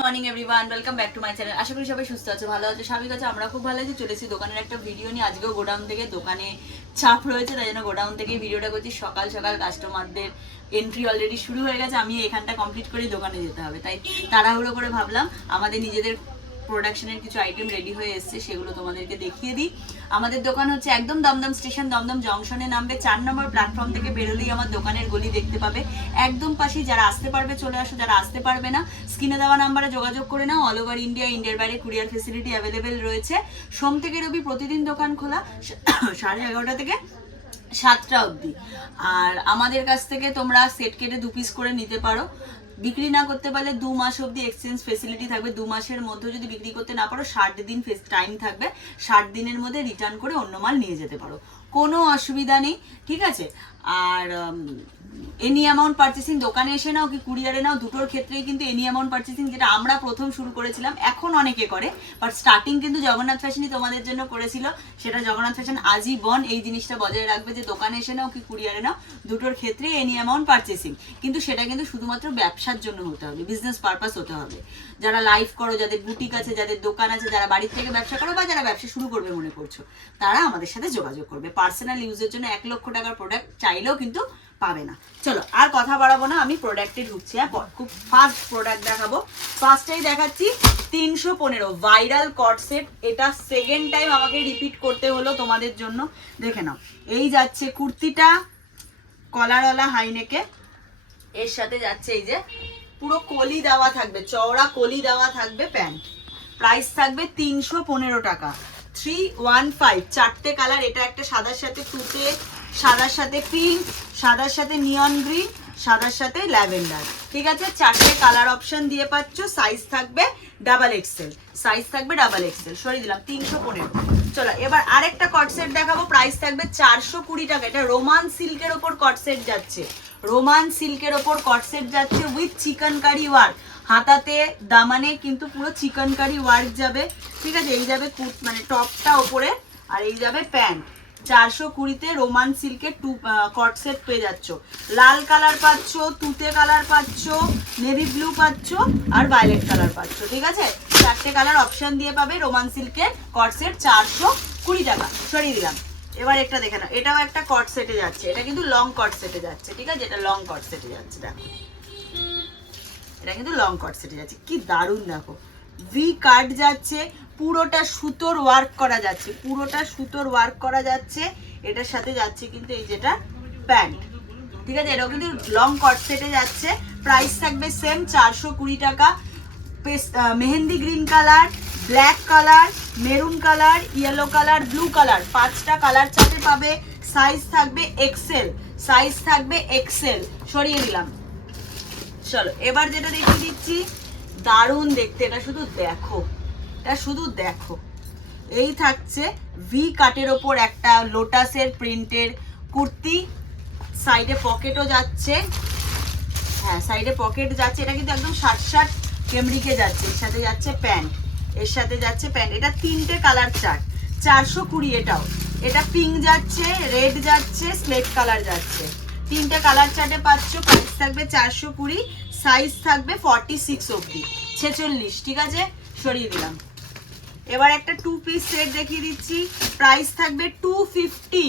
Morning everyone welcome back to my channel আশা করি সবাই সুস্থ আছে, ভালো আছে, স্বাভাবিক আছে। আমরা খুব ভালো আছি, চলেছি দোকানের একটা ভিডিও নিয়ে। আজকেও গোডাউন থেকে দোকানে চাপ রয়েছে, তাই জন্য গোডাউন থেকে ভিডিওটা করছি। সকাল সকাল কাস্টমারদের এন্ট্রি অলরেডি শুরু হয়ে গেছে। আমি এখানটা কমপ্লিট করে দোকানে যেতে হবে, তাই তাড়াহুড়ো করে ভাবলাম। আমাদের নিজেদের প্রোডাকশনের কিছু আইটেম রেডি হয়ে এসছে, সেগুলো তোমাদেরকে দেখিয়ে দিই। আমাদের দোকান হচ্ছে একদম দমদম স্টেশন, দমদম জংশনে নামবে। চার নম্বর প্ল্যাটফর্ম থেকে বেরোলেই আমার দোকানের গলি দেখতে পাবে। একদম পাশেই যারা আসতে পারবে, চলে আসো। যারা আসতে পারবে না স্ক্রিনে দেওয়া নাম্বারে যোগাযোগ করে নাও। অল ওভার ইন্ডিয়া ইন্ডিয়ার বাইরে কুরিয়ার ফেসিলিটি অ্যাভেলেবেল রয়েছে। সোম থেকে রবি প্রতিদিন দোকান খোলা সাড়ে এগারোটা থেকে সাতটা অবধি। আর আমাদের কাছ থেকে তোমরা সেট কেটে দু পিস করে নিতে পারো। বিক্রি না করতে পারলে দু মাস অবধি এক্সচেঞ্জ ফেসিলিটি থাকবে। দু মাসের মধ্যে যদি বিক্রি করতে না পারো, ষাট দিন টাইম থাকবে। ষাট দিনের মধ্যে রিটার্ন করে অন্য মাল নিয়ে যেতে পারো। কোনো অসুবিধা নেই, ঠিক আছে? আর এনি অ্যামাউন্ট পারচেসিং দোকানে এসে নাও কি কুরিয়ারে নাও, দুটোর ক্ষেত্রেই কিন্তু এনি অ্যামাউন্ট পারচেসিং যেটা আমরা প্রথম শুরু করেছিলাম, এখন অনেকে করে। বাট স্টার্টিং কিন্তু জগন্নাথ ফ্যাশনই তোমাদের জন্য করেছিল। সেটা জগন্নাথ ফ্যাশন আজীবন এই জিনিসটা বজায় রাখবে যে দোকানে এসে নাও কি কুরিয়ারে নাও, দুটোর ক্ষেত্রেই এনি অ্যামাউন্ট পারচেসিং কিন্তু সেটা কিন্তু শুধুমাত্র ব্যবসার জন্য হতে হবে বিজনেস পারপাস হতে হবে। যারা লাইভ করো, যাদের বুটিক আছে, যাদের দোকান আছে, যারা বাড়ির থেকে ব্যবসা করো বা যারা ব্যবসা শুরু করবে মনে করছ, তারা আমাদের সাথে যোগাযোগ করবে। পার্সোনাল ইউজের জন্য এক লক্ষ টাকার প্রোডাক্ট চাইলেও কিন্তু পাবে না। চলো, আর কথা বাড়াবো না, আমি প্রোডাক্টে ঢুকছি হ্যাঁ? খুব ফাস্ট প্রোডাক্ট দেখাবো। ফার্স্টেই দেখাচ্ছি তিনশো পনেরো ভাইরাল কট সেট এটা সেকেন্ড টাইম আমাকে রিপিট করতে হলো তোমাদের জন্য। দেখে নাও, এই যাচ্ছে কুর্তিটা কলারওয়ালা হাইনেকে। এর সাথে যাচ্ছে এই যে, পুরো কলি দেওয়া থাকবে, চওড়া কলি দেওয়া থাকবে প্যান্ট। প্রাইস থাকবে তিনশো পনেরো টাকা। থ্রি ওয়ান ফাইভ চারটে কালার এটা একটা সাদার সাথে তুতে সাদার সাথে পিঙ্ক সাদার সাথে নিয়ন গ্রিন সাদার সাথে ল্যাভেন্ডার ঠিক আছে? চারটে কালার অপশন দিয়ে পাচ্ছ। সাইজ থাকবে ডাবল এক্সেল সাইজ থাকবে ডাবল এক্সেল সরিয়ে দিলাম, তিনশো পনেরো। চলো, এবার আরেকটা কট সেট দেখাবো। প্রাইস থাকবে চারশো কুড়ি টাকা। এটা রোমান সিল্কের ওপর কট সেট যাচ্ছে। রোমান সিল্কের ওপর কট সেট যাচ্ছে উইথ চিকেন কারি ওয়ার্ক হাতাতে, দামানে কিন্তু পুরো চিকেন কারি ওয়ার্ক যাবে। ঠিক আছে? এই যাবে কুট- মানে টপটা ওপরে, আর এই যাবে প্যান্ট চারশো কুড়িতে রোমান সিল্কের টু কট সেট পেয়ে যাচ্ছ। লাল কালার পাচ্ছ, তুতে কালার পাচ্ছ, নেভি ব্লু পাচ্ছ আর ভায়োলেট কালার পাচ্ছ, ঠিক আছে? চারটে কালার অপশন দিয়ে পাবে রোমান সিল্কের কট সেট চারশো কুড়ি টাকা। সরিয়ে দিলাম। এবার একটা দেখে নাও। এটাও একটা কট সেটে যাচ্ছে। এটা কিন্তু লং কট সেটে যাচ্ছে, ঠিক আছে? এটা লং কট সেটে যাচ্ছে, দেখো। এটা কিন্তু লং কট সেটে যাচ্ছে। কি দারুণ, দেখো। ভি কাট যাচ্ছে পুরোটা সুতোর ওয়ার্ক করা যাচ্ছে, পুরোটা সুতোর ওয়ার্ক করা যাচ্ছে, এটার সাথে যাচ্ছে কিন্তু এই যেটা প্যান্ট। ঠিক আছে, এটাও কিন্তু লং কট সেটে যাচ্ছে প্রাইস থাকবে সেম চারশো কুড়ি টাকা। Mehendi green colour black colour maroon colour yellow colour blue colour পাঁচটা কালার চার্টে পাবে সাইজ থাকবে এক্সেল সাইজ থাকবে এক্সেল সরিয়ে দিলাম। চলো, এবার যেটা দেখিয়ে দিচ্ছি, দারুণ দেখতে, এটা শুধু দেখো। এটা শুধু দেখো। এই থাকছে ভি কাটের ওপর একটা লোটাসের প্রিন্টের কুর্তি। সাইডে পকেটও যাচ্ছে। হ্যাঁ সাইডে পকেট যাচ্ছে। এটা কিন্তু একদম ষাট ষাট কেমরিকে যাচ্ছে। এর সাথে যাচ্ছে প্যান্ট। এর সাথে যাচ্ছে প্যান্ট। এটা তিনটে কালার চার্ট চারশো কুড়ি এটাও। এটা পিঙ্ক যাচ্ছে রেড যাচ্ছে স্লেট কালার যাচ্ছে। তিনটে কালার চার্টে পাচ্ছ। প্রাইস থাকবে চারশো কুড়ি। সাইজ থাকবে ফর্টি সিক্স অবধি। ছেচল্লিশ, ঠিক আছে? সরিয়ে দিলাম। এবার একটা টু পিস সেট দেখিয়ে দিচ্ছি। প্রাইস থাকবে টু ফিফটি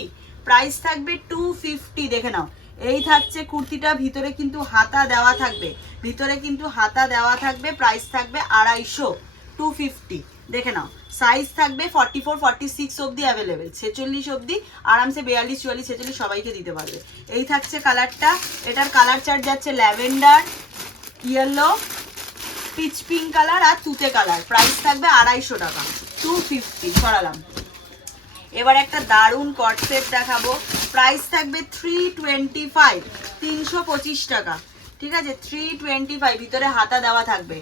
প্রাইস থাকবে টু ফিফটি দেখে নাও। এই থাকছে কুর্তিটা, ভিতরে কিন্তু হাতা দেওয়া থাকবে। ভিতরে কিন্তু হাতা দেওয়া থাকবে প্রাইস থাকবে আড়াইশো টু ফিফটি দেখে নাও। সাইজ থাকবে ফর্টি ফোর ফর্টি সিক্স অব্দি অ্যাভেলেবেল ছেচল্লিশ অব্দি আরামসে বিয়াল্লিশ, চুয়াল্লিশ, ছেচল্লিশ সবাইকে দিতে পারবে। এই থাকছে কালারটা এটার কালার চার্ট যাচ্ছে lavender yellow peach pink colour আর তুতে কালার। প্রাইস থাকবে আড়াইশো টাকা। টু ফিফটি সরালাম। এবার একটা দারুণ কট সেট দেখাবো। প্রাইস থাকবে থ্রি টোয়েন্টি ফাইভ তিনশো পঁচিশ টাকা। ঠিক আছে? থ্রি টোয়েন্টি ফাইভ ভিতরে হাতা দেওয়া থাকবে।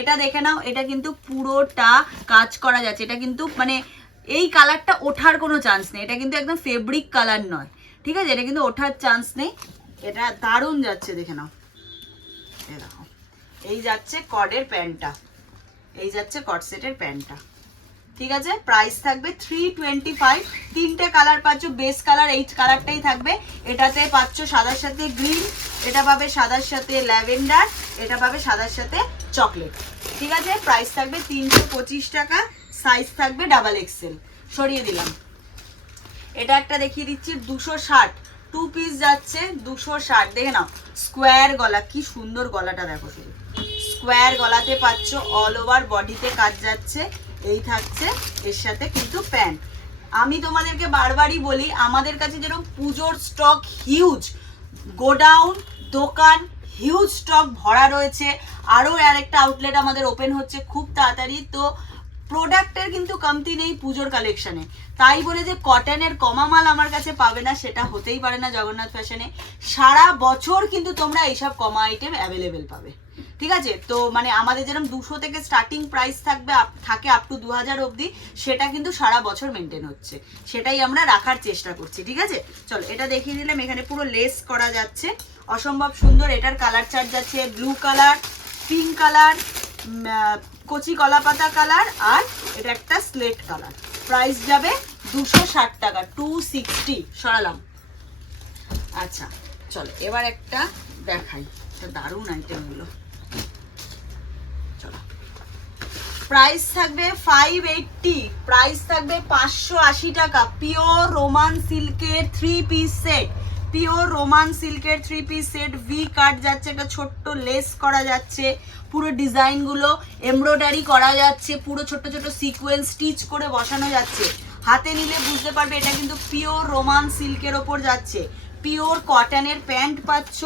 এটা দেখে নাও, এটা কিন্তু পুরোটা কাজ করা যাচ্ছে। এটা কিন্তু মানে এই কালারটা ওঠার কোনো চান্স নেই। এটা কিন্তু একদম ফেব্রিক কালার নয়। ঠিক আছে? এটা কিন্তু ওঠার চান্স নেই। এটা দারুণ যাচ্ছে, দেখে নাও। দেখো। এই যাচ্ছে কডের প্যান্টটা এই যাচ্ছে কট সেটের প্যান্টটা ঠিক আছে? প্রাইস থাকবে থ্রি টোয়েন্টি ফাইভ তিনটে কালার পাচ্ছ বেস কালার এই কালারটাই থাকবে। এটাতে পাচ্ছ সাদার সাথে গ্রিন এটা পাবে সাদার সাথে ল্যাভেন্ডার, এটা পাবে সাদার সাথে চকলেট ঠিক আছে? প্রাইস থাকবে তিনশো পঁচিশ টাকা সাইজ থাকবে ডাবল এক্সেল সরিয়ে দিলাম। এটা একটা দেখিয়ে দিচ্ছি, দুশো ষাট। টু পিস যাচ্ছে, দুশো ষাট। দেখে নাও স্কোয়ার গলা, কি সুন্দর গলাটা দেখো শুধু। স্কোয়ার গলাতে পাচ্ছ অল ওভার বডিতে কাজ যাচ্ছে, এই থাকছে, এর সাথে কিন্তু প্যান্ট আমি তোমাদেরকে বারবারই বলি, আমাদের কাছে যেরকম পুজোর স্টক হিউজ গোডাউন দোকান হিউজ স্টক ভরা রয়েছে, আরও আরেকটা আউটলেট আমাদের ওপেন হচ্ছে খুব তাড়াতাড়ি, তো প্রোডাক্টের কিন্তু কমতি নেই পুজোর কালেকশনে। তাই বলে যে কটনের কমা মাল আমার কাছে পাবে না, সেটা হতেই পারে না জগন্নাথ ফ্যাশনে সারা বছর কিন্তু তোমরা এইসব কমা আইটেম অ্যাভেলেবেল পাবে। ঠিক আছে? তো মানে আমাদের যেরকম দুশো থেকে স্টার্টিং প্রাইস থাকবে থাকে আপ টু দু হাজার অবধি, সেটা কিন্তু সারা বছর মেনটেন হচ্ছে। সেটাই আমরা রাখার চেষ্টা করছি, ঠিক আছে? চলো, এটা দেখিয়ে দিলাম, এখানে পুরো লেস করা যাচ্ছে। অসম্ভব সুন্দর, এটার কালার চার্ট যাচ্ছে ব্লু কালার পিঙ্ক কালার কচি কলা পাতা কালার আর এটা একটা স্লেট কালার। প্রাইস যাবে দুশো ষাট টাকা টু সিক্সটি সরালাম। আচ্ছা চলো, এবার একটা দেখাই। দারুণ আইটেমগুলো চলো। প্রাইস থাকবে ফাইভ এইটটি প্রাইস থাকবে পাঁচশো আশি টাকা। পিওর রোমান সিল্কের three piece set pure Roman সিল্কের three piece set V cut যাচ্ছে, একটা ছোট্ট লেস করা যাচ্ছে। পুরো ডিজাইনগুলো এমব্রয়ডারি করা যাচ্ছে, পুরো ছোট ছোট সিকোয়েন্স স্টিচ করে বসানো যাচ্ছে। হাতে নিলে বুঝতে পারবে এটা কিন্তু পিওর রোমান সিল্কের ওপর যাচ্ছে। পিওর কটনের প্যান্ট পাচ্ছ,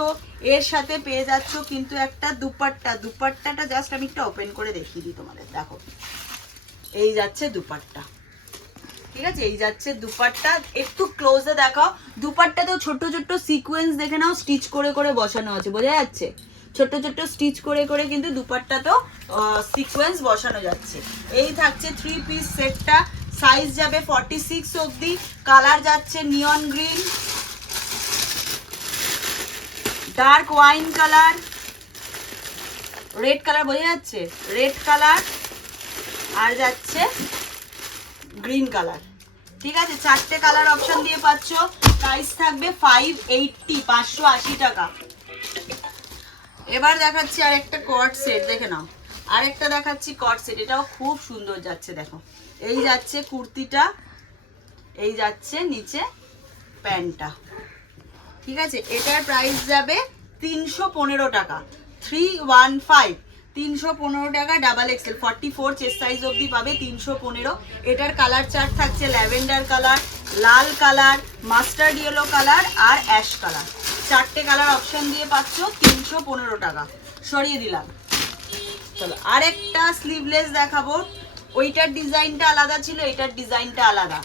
এর সাথে পেয়ে যাচ্ছ কিন্তু একটা দুপাট্টা। দুপাট্টাটা জাস্ট আমি একটা ওপেন করে দেখিয়ে দিই তোমাদের, দেখো। এই যাচ্ছে দুপাট্টা। ঠিক আছে? এই যাচ্ছে দুপাট্টা। একটু ক্লোজে দেখাও। দুপাট্টাতেও ছোট্ট ছোট্ট সিকোয়েন্স দেখে নাও স্টিচ করে করে বসানো আছে, বোঝা যাচ্ছে? ছোট্ট ছোট্ট স্টিচ করে করে কিন্তু দুপাট্টাতেও সিকোয়েন্স বসানো যাচ্ছে। এই থাকছে থ্রি পিস সেটটা সাইজ যাবে ফর্টি সিক্স অবধি। কালার যাচ্ছে neon green dark wine colour red colour বোঝা যাচ্ছে? রেড কালার আর যাচ্ছে গ্রিন কালার ঠিক আছে? চারটে কালার অপশন দিয়ে পাচ্ছ। প্রাইস থাকবে ফাইভ এইটটি পাঁচশো আশি টাকা। এবার দেখাচ্ছি আরেকটা কট সেট দেখে নাও। আরেকটা দেখাচ্ছি কট সেট এটাও খুব সুন্দর যাচ্ছে, দেখো। এই যাচ্ছে কুর্তিটা, এই যাচ্ছে নিচে প্যান্টটা। ঠিক আছে? এটার প্রাইস যাবে তিনশো পনেরো টাকা। থ্রি ওয়ান ফাইভ তিনশো পনেরো টাকা double XL forty four chest size অবধি পাবে তিনশো পনেরো। এটার কালার চার্ট থাকছে ল্যাভেন্ডার কালার লাল কালার মাস্টার্ড ইয়েলো কালার আর অ্যাশ কালার চারটে কালার অপশন দিয়ে পাচ্ছ তিনশো পনেরো টাকা। সরিয়ে দিলাম। চলো, আরেকটা স্লিভলেস দেখাবো। ওইটার ডিজাইনটা আলাদা ছিল, এটার ডিজাইনটা আলাদা।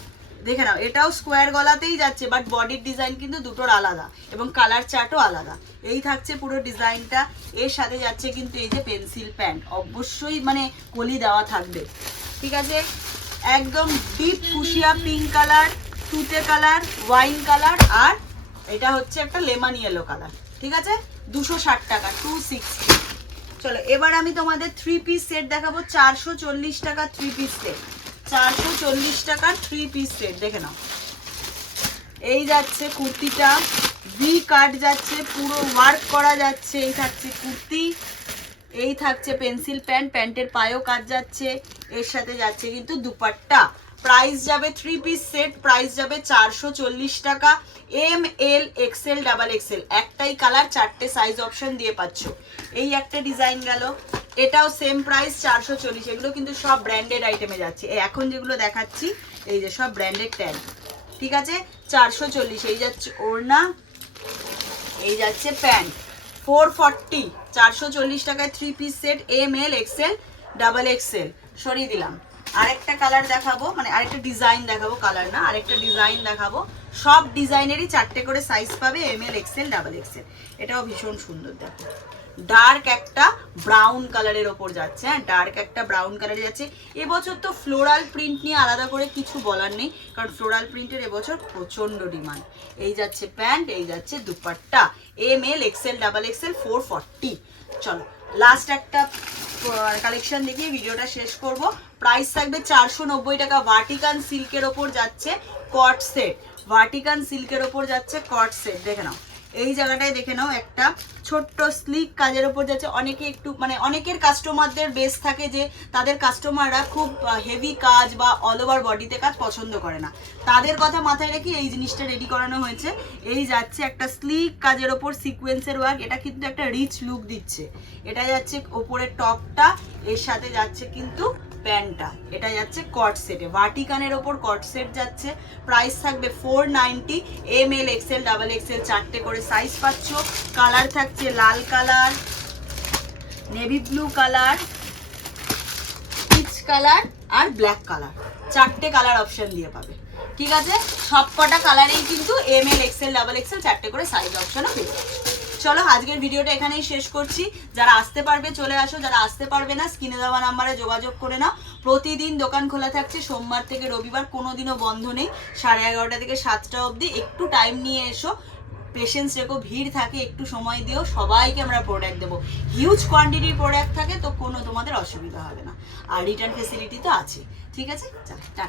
দেখে নাও, এটাও স্কোয়ার গলাতেই যাচ্ছে বাট বডির ডিজাইন কিন্তু দুটোর আলাদা এবং কালার চার্টও আলাদা। এই থাকছে পুরো ডিজাইনটা। এর সাথে যাচ্ছে কিন্তু এই যে পেন্সিল প্যান্ট অবশ্যই মানে কলি দেওয়া থাকবে। ঠিক আছে? একদম ডিপ ফুসিয়া পিঙ্ক কালার তুতে কালার ওয়াইন কালার আর এটা হচ্ছে একটা লেমন ইয়েলো কালার ঠিক আছে? দুশো ষাট টাকা টু চলো, এবার আমি তোমাদের থ্রি পিস সেট দেখাবো, চারশো চল্লিশ টাকা থ্রি পিস সেট চারশো চল্লিশ টাকার থ্রি পিস সেট দেখে নাও। এই যাচ্ছে কুর্তিটা ভি কাট যাচ্ছে, পুরো ওয়ার্ক করা যাচ্ছে, এই থাকছে কুর্তি, এই থাকছে পেন্সিল প্যান্ট প্যান্টের পায়েও কাজ যাচ্ছে, এর সাথে যাচ্ছে কিন্তু দুপাট্টা। প্রাইস যাবে থ্রি পিস সেট প্রাইস যাবে চারশো চল্লিশ টাকা। M L XL double XL একটাই কালার চারটে সাইজ অপশন দিয়ে পাচ্ছ। এই একটা ডিজাইন গেল। এটাও সেম প্রাইস চারশো চল্লিশ। এগুলো কিন্তু সব ব্র্যান্ডেড আইটেমে যাচ্ছে। এখন যেগুলো দেখাচ্ছি, এই যে সব ব্র্যান্ডেড ট্যাগ ঠিক আছে? চারশো চল্লিশ। এই যাচ্ছে ওড়না, এই যাচ্ছে প্যান্ট। ফোর ফর্টি চারশো চল্লিশ টাকায় three piece set M L XL double XL সরিয়ে দিলাম। আরেকটা কালার দেখাবো মানে আরেকটা ডিজাইন দেখাবো কালার না, আরেকটা ডিজাইন দেখাবো। সব ডিজাইনেরই চারটে করে সাইজ পাবে M L XL double XL এটাও ভীষণ সুন্দর, দেখো। ডার্ক একটা ব্রাউন কালারের ওপর যাচ্ছে হ্যাঁ ডার্ক একটা ব্রাউন কালারে যাচ্ছে। এবছর তো ফ্লোরাল প্রিন্ট নিয়ে আলাদা করে কিছু বলার নেই, কারণ ফ্লোরাল প্রিন্টের এবছর প্রচণ্ড ডিমান্ড এই যাচ্ছে প্যান্ট, এই যাচ্ছে dupatta. M L XL double XL four forty চলো লাস্ট একটা কালেকশন দেখিয়ে ভিডিওটা শেষ করব। প্রাইস থাকবে চারশো নব্বই টাকা। ভার্টিকান সিল্কের ওপর যাচ্ছে কট সেট ভার্টিকান সিল্কের ওপর যাচ্ছে কট সেট দেখে নাও। এই জায়গাটায় দেখে নাও, একটা ছোট্ট স্লিক কাজের ওপর যাচ্ছে। অনেকে একটু মানে অনেকের কাস্টমারদের বেস থাকে যে তাদের কাস্টমাররা খুব হেভি কাজ বা অল ওভার বডিতে কাজ পছন্দ করে না। তাদের কথা মাথায় রেখে এই জিনিসটা রেডি করানো হয়েছে। এই যাচ্ছে একটা স্লিক কাজের ওপর সিকোয়েন্সের ওয়ার্ক এটা কিন্তু একটা রিচ লুক দিচ্ছে। এটা যাচ্ছে ওপরের টপটা, এর সাথে যাচ্ছে কিন্তু প্যান্টটা। এটা যাচ্ছে কট সেটে ভার্টিকানের ওপর কট সেট যাচ্ছে। প্রাইস থাকবে four ninety M L XL double XL চারটে করে সাইজ পাচ্ছ। কালার থাকছে লাল colour navy blue colour peach colour আর ব্ল্যাক কালার চারটে কালার অপশন দিয়ে পাবে। ঠিক আছে? সব কটা কালারেই কিন্তু M L XL double XL চারটে করে সাইজ অপশনও পেয়ে যাচ্ছে চলো, আজকের ভিডিওটা এখানেই শেষ করছি। যারা আসতে পারবে, চলে আসো। যারা আসতে পারবে না, স্ক্রিনে দেওয়া নাম্বারে যোগাযোগ করে নাও। প্রতিদিন দোকান খোলা থাকছে, সোমবার থেকে রবিবার কোনো দিনও বন্ধ নেই। সাড়ে এগারোটা থেকে সাতটা অবধি। একটু টাইম নিয়ে এসো। পেশেন্স রেখো, ভিড় থাকে, একটু সময় দিও। সবাইকে আমরা প্রোডাক্ট দেবো। হিউজ কোয়ান্টিটির প্রোডাক্ট থাকে, তো কোনো তোমাদের অসুবিধা হবে না। আর রিটার্ন ফেসিলিটি তো আছে ঠিক আছে? টাটা।